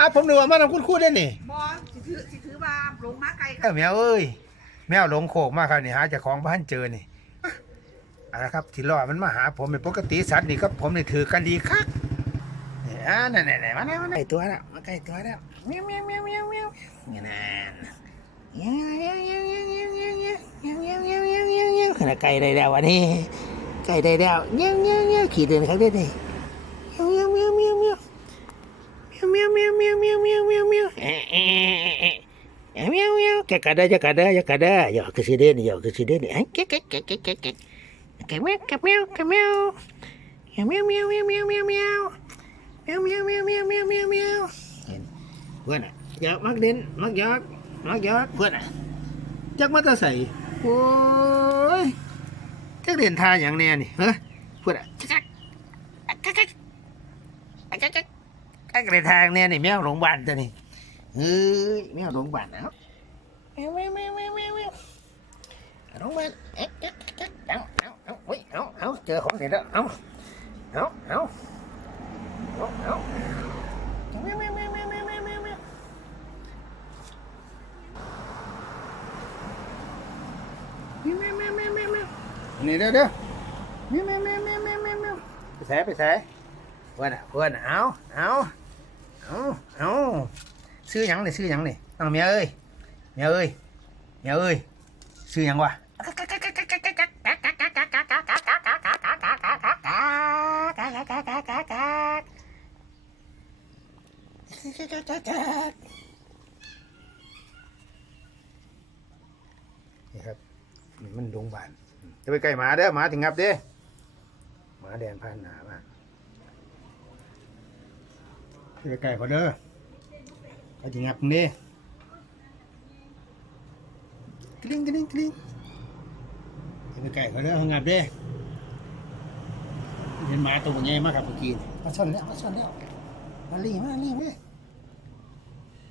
อะผมนึกว่ามาทำคุณครู่ได้นี่บอสิถือสิถือว่าลงมาไกลเอ้าแมวเอ้ย แมวหลงโขกมากครับนี่หาเจ้าของบ้านเจอนี่เอะนะครับที่รอมันมาหาผมเป็นปกติสัตว์นี่ก็ผมนี่ถือกันดีคักนี่อ่านั่นๆๆมาแล้วมาใกล้ตัวแล้วมาใกล้ตัวแล้วเมียวเมียวเมียวเมียวเมียวนี่นั่นเงี้ยวเงี้ยวเงี้ยวเงี้ยวเงี้ยวเงี้ยวเงี้ยวเงี้ยวเงี้ยวเงี้ยวเงี้ยวเงี้ยวขนาดไก่ได้แล้ววันนี้ไก่ได้แล้วเงี้ยวเงี้ยวเงี้ยวขี่เดินครับได้นี่ อย่กัดด้ย่ากัดด้ย่ากัดด้ออยกาคืสเด้นอย่าคือสิเด้นไอ้แกะแกะแกะแกะแกะแกะแกะแมวแกะแมวแกะแมวแกะแมวแมวแมวแมวแมวแมวแมวแมวแมวแมวแมวแมวแมวเพื่อนอะอยากมักเด่นมักยอกมักยอกเพื่อนอะจักมาตะใส่โอ้ยจักเด่นทาอย่างแน่นี่เฮ้ยเพื่อนอะจักจักจักจักจักจักเด่นทาอย่างแน่นี่แมวหลงบ้านตัวนี่เฮ้ยแมวหลงบ้านเอ้า Meow meow meow meow meow meow. I don't want. Ow ow ow. Wait. Ow ow. Chưa hổn gì đó. Ow. Ow ow. Ow ow. Meow meow meow meow meow meow meow. Meow meow meow meow meow. Này đó đó. Meow meow meow meow meow meow meow. Bị thế bị thế. Quên à quên áo áo áo áo ow. Sư nhắn này sư nhắn này. Thằng mẹ ơi. เมียเอ้ยเมียเอ้ยซื้อยังวะนี่ครับนี่มันดงบานจะไปใกล้หมาเด้อหมาถึงงับเด้หมาแดงพันหนามาไปใกล้พอเด้อเขาจะงับมึงดิก ลิ้งกลิ้งกลิ้งจะไปไก่เขาเด้อเขางับเด้เห็นหมาตัวใหญ่มากครับเมื่อกี้นี่มาชนแล้วมาชนแล้วมาลีมาลีมา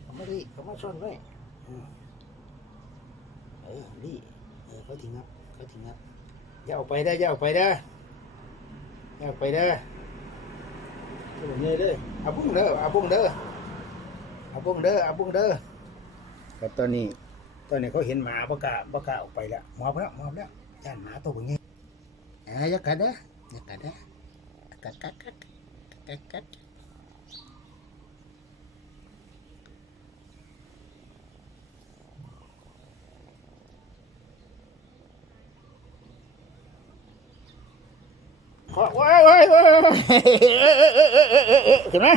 เขามาลีเขามาชนไว้อืมเออลีเออเขาถึงงับเขาถึงงับอย่าออกไปได้ออย่าออกไปเด้ออย่าออกไปเด้อตัวใหญ่เลยเอาบุ้งเด้อเอาบุ้งเด้อเอาบุ้งเด้อเอาบุ้งเด้อครับตอนนี้ ตอนนี้เขาเห็นหมาบกล้าบกล้าออกไปแล้วมอบแล้วมอบแล้วย่านหมาตัวนี้อ่าอย่ากัดเด้ออย่ากัดเด้อกัดกัดกัดกัดกัดขอว้ายว้ายว้ายเห็นไหม